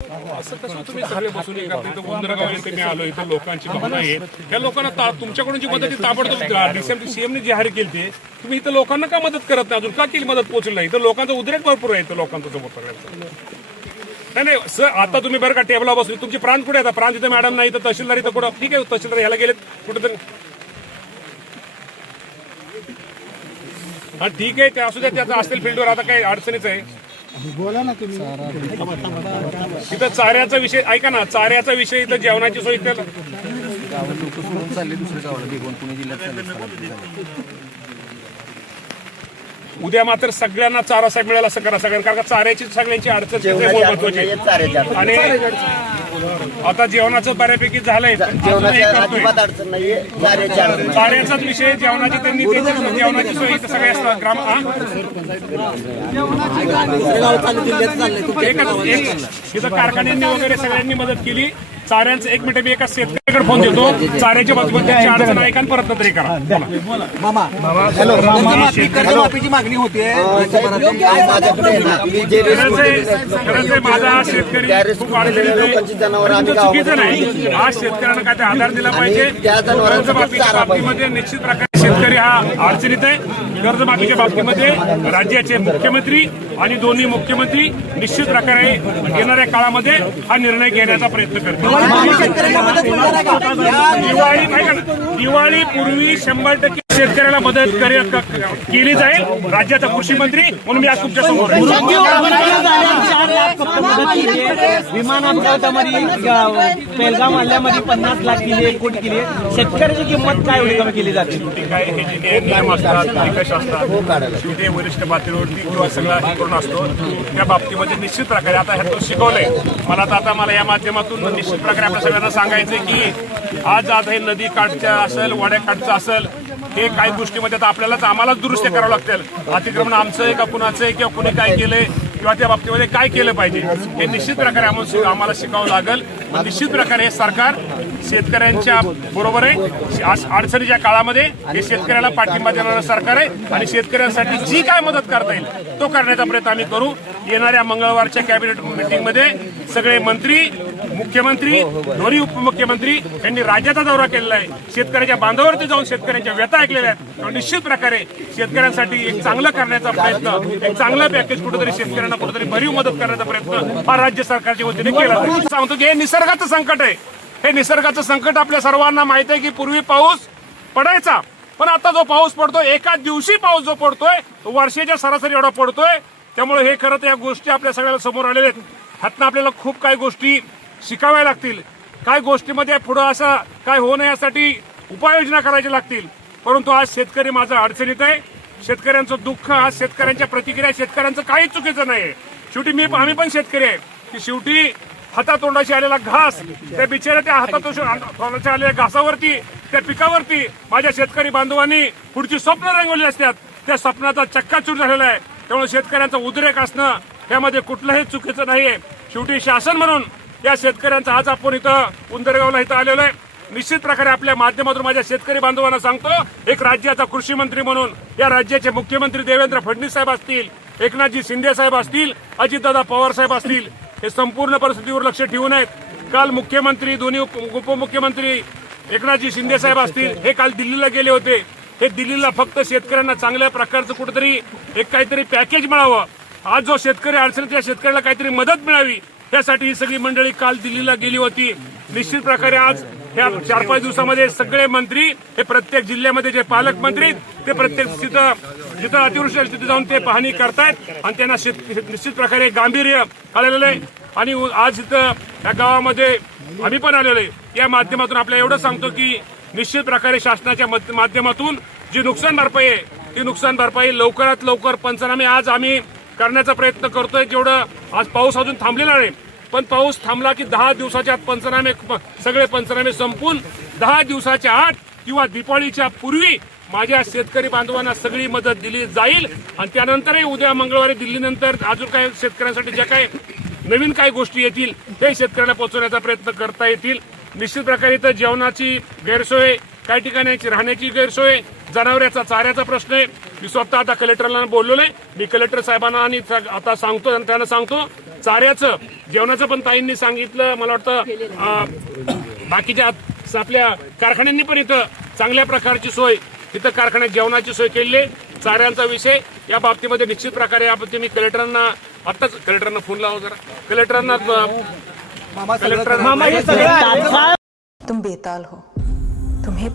असं कसं तुम्ही सगळे बसून करता? इथं उंदरगाव येथे मी आलो, इथं लोकांची भावना आहे. त्या लोकांना तुमच्याकडून जी मदत ताबडतोब डिसेंबर सीएमने जाहीर केली ते तुम्ही इथं लोकांना का मदत करत नाही? अजून का केली मदत पोहोचली नाही? इथं लोकांचा उद्रेक भरपूर आहे. इथं लोकांचा समोर नाही नाही सर, आता तुम्ही बरं का टेबला बसली, तुमची प्रांत कुठे आता? प्रांत इथं मॅडम नाही, तर तहसीलदार इथं कुठं? ठीक आहे, तहसीलदार ह्याला गेलेत कुठेतरी. हा ठीक आहे, ते असू द्या, त्याचं असतील फील्डवर, आता काही अडचणीच आहे. बोला ना तुम्ही. इथं चाऱ्याचा विषय ऐका ना, चाऱ्याचा विषय इथं जेवणाची सोय इथं लोक सोडून चालले दुसऱ्या गावाला, बेगोन पुणे जिल्ह्यात. उद्या मात्र सगळ्यांना चारा साहेब मिळेल असं करा सगळ्यांना, कारण चाऱ्याची सगळ्यांची अडचण महत्वाची आहे. आणि आता जेवणाचं बऱ्यापैकी झालंय, चाऱ्याचाच विषय जेवणाची त्यांनी जेवणाची सोय सगळ्या ग्राम इथं कारखान्यांनी वगैरे सगळ्यांनी मदत केली. चाऱ्यांचं एक मिनिट मी एका शेतकऱ्याकडे फोन देतो, चाऱ्याच्या बाजूला अडचण ऐका परत तरी करा. कर्जमाफीची मागणी होते, माझा शेतकरी खूप अडचणीत चुकीचं नाही. आज शेतकऱ्यांना काय ते आधार दिला पाहिजे. कर्जमाफीच्या बाबतीमध्ये निश्चित प्रकारे शेतकरी हा अडचणीत आहे. कर्जमाफीच्या बाबतीमध्ये राज्याचे मुख्यमंत्री आणि दोन्ही मुख्यमंत्री निश्चित प्रकारे येणाऱ्या काळामध्ये हा निर्णय घेण्याचा प्रयत्न करतील. दिवाळी पूर्वी 100% शेतकऱ्याला मदत केली जाईल. राज्याचा कृषी मंत्री म्हणून मी आज तुमच्या समोर विमान अपघातामध्ये पेलगाम हल्ल्यामध्ये 50 लाख केली, 1 कोटी केली. शेतकऱ्याची किंमत काय एवढी कमी केली जाते? काय हे जे नियम असतात, निकष असतात, ते वरिष्ठ पातळीवरती किंवा सगळा हे करून असतो. त्या बाबतीमध्ये निश्चित प्रकारे आता ह्यातून शिकवलंय मला या माध्यमातून निश्चित प्रकारे आपल्या सगळ्यांना सांगायचंय की आज हे नदी काठच्या असेल, वाड्या काठचं असेल, हे काही गोष्टीमध्ये आता आम्हालाच दुरुस्ती करावं लागतील. अतिक्रमण आमचं आहे का कुणाचं आहे किंवा कुणी काय केलंय किंवा त्या बाबतीमध्ये काय केलं पाहिजे हे निश्चित प्रकारे आम्हाला शिकावं लागेल. निश्चित प्रकारे हे सरकार शेतकऱ्यांच्या बरोबर आहे. अडचणीच्या काळामध्ये हे शेतकऱ्याला पाठिंबा देणारं सरकार आहे आणि शेतकऱ्यांसाठी जी काय मदत करता येईल तो करण्याचा प्रयत्न आम्ही करू. येणाऱ्या मंगळवारच्या कॅबिनेट मिटिंगमध्ये सगळे मंत्री, मुख्यमंत्री, दोन्ही उपमुख्यमंत्री यांनी राज्याचा दौरा केलेला आहे. शेतकऱ्याच्या बांधावरती जाऊन शेतकऱ्यांच्या व्यथा ऐकलेल्या आहेत. निश्चित प्रकारे शेतकऱ्यांसाठी एक चांगलं करण्याचा प्रयत्न, एक चांगलं पॅकेज कुठेतरी शेतकऱ्यांना कुठेतरी भरीव मदत करण्याचा प्रयत्न हा राज्य सरकारच्या वतीने केला आहे. सांगतो की हे निसर्गाचं संकट आहे. हे निसर्गाचं संकट आपल्या सर्वांना माहित आहे की पूर्वी पाऊस पडायचा, पण आता जो पाऊस पडतोय, एका दिवशी पाऊस जो पडतोय तो वर्षाच्या सरासरी एवढा पडतोय. त्यामुळे हे खरं तर या गोष्टी आपल्या सगळ्याला समोर आलेल्या आहेत. ह्यातनं आपल्याला खूप काही गोष्टी शिकाव्या लागतील. काय गोष्टीमध्ये पुढे असं काय होऊ नये यासाठी उपाययोजना करायच्या लागतील. परंतु आज शेतकरी माझा अडचणीत आहे. शेतकऱ्यांचं दुःख, आज शेतकऱ्यांच्या प्रतिक्रिया, शेतकऱ्यांचं काहीच चुकीचं नाहीये. शेवटी आम्ही पण शेतकरी आहे की शेवटी हातातोंडाशी आलेला घास, त्या बिचाऱ्या त्या हातातोंडाशी आलेल्या घासावरती, त्या पिकावरती माझ्या शेतकरी बांधवांनी पुढची स्वप्न रंगवली असतात. त्या स्वप्नाचा चक्काचूर झालेला आहे. त्यामुळे शेतकऱ्यांचा उद्रेक असणं यामध्ये कुठलंही चुकीचं नाहीये. शेवटी शासन म्हणून या शेतकऱ्यांचा आज आपण इथं उंदरगावला इथं आलेलो आहे. निश्चित प्रकारे आपल्या माध्यमातून माझ्या शेतकरी बांधवांना सांगतो, एक राज्याचा कृषी मंत्री म्हणून या राज्याचे मुख्यमंत्री देवेंद्र फडणवीस साहेब असतील, एकनाथजी शिंदे साहेब असतील, अजितदादा पवार साहेब असतील, हे संपूर्ण परिस्थितीवर लक्ष ठेवून आहेत. काल मुख्यमंत्री, दोन्ही उपमुख्यमंत्री एकनाथजी शिंदे साहेब असतील, हे काल दिल्लीला गेले होते. हे दिल्लीला फक्त शेतकऱ्यांना चांगल्या प्रकारचं कुठेतरी एक काहीतरी पॅकेज मिळावं, आज जो शेतकरी अडचणीत त्या शेतकऱ्याला काहीतरी मदत मिळावी त्यासाठी ही सगळी मंडळी काल दिल्लीला गेली होती. निश्चित प्रकारे आज ह्या 4-5 दिवसामध्ये सगळे मंत्री हे प्रत्येक जिल्ह्यामध्ये जे पालकमंत्री ते प्रत्येक जिथं अतिवृष्टी तिथे जाऊन ते पाहणी करतायत आणि त्यांना निश्चित प्रकारे गांभीर्य आलेलं आहे. आणि आज इथं या गावामध्ये आम्ही पण आलेलो आहे. या माध्यमातून आपल्याला एवढं सांगतो की निश्चित प्रकारे शासनाच्या माध्यमातून जी नुकसान भरपाई आहे ती नुकसान भरपाई लवकरात लवकर पंचनामे आज आम्ही करण्याचा प्रयत्न करतोय. जेवढं आज पाऊस अजून थांबलेला नाही, पण पाऊस थांबला की 10 दिवसाच्या आत सगळे पंचनामे संपून 10 दिवसाच्या आत किंवा दिवाळीच्या पूर्वी माझ्या शेतकरी बांधवांना सगळी मदत दिली जाईल. आणि त्यानंतरही उद्या मंगळवारी दिल्लीनंतर अजून काही शेतकऱ्यांसाठी ज्या काही नवीन काही गोष्टी येतील ते शेतकऱ्यांना पोहोचवण्याचा प्रयत्न करता येतील. निश्चित प्रकारे इथं जेवणाची गैरसोय, काही ठिकाणी राहण्याची गैरसोय, जनावरांचा चाऱ्याचा प्रश्न आहे. मी स्वतः आता कलेक्टरला बोललोय. मी कलेक्टर साहेबांना आणि आता सांगतो आणि त्यांना सांगतो चाऱ्याचं जेवणाचं पण ताईंनी सांगितलं. मला वाटतं बाकीच्या आपल्या कारखान्यांनी पण इथं चांगल्या प्रकारची सोय तिथं कारखान्यात जेवणाची सोय केलेली आहे. चाऱ्यांचा विषय या बाबतीमध्ये निश्चित प्रकारे याबाबतीत मी कलेक्टरांना आत्ताच कलेक्टरांना फोन लावा जरा कलेक्टरांना मामा हे सगळं तुम बेताल हो तुम्हें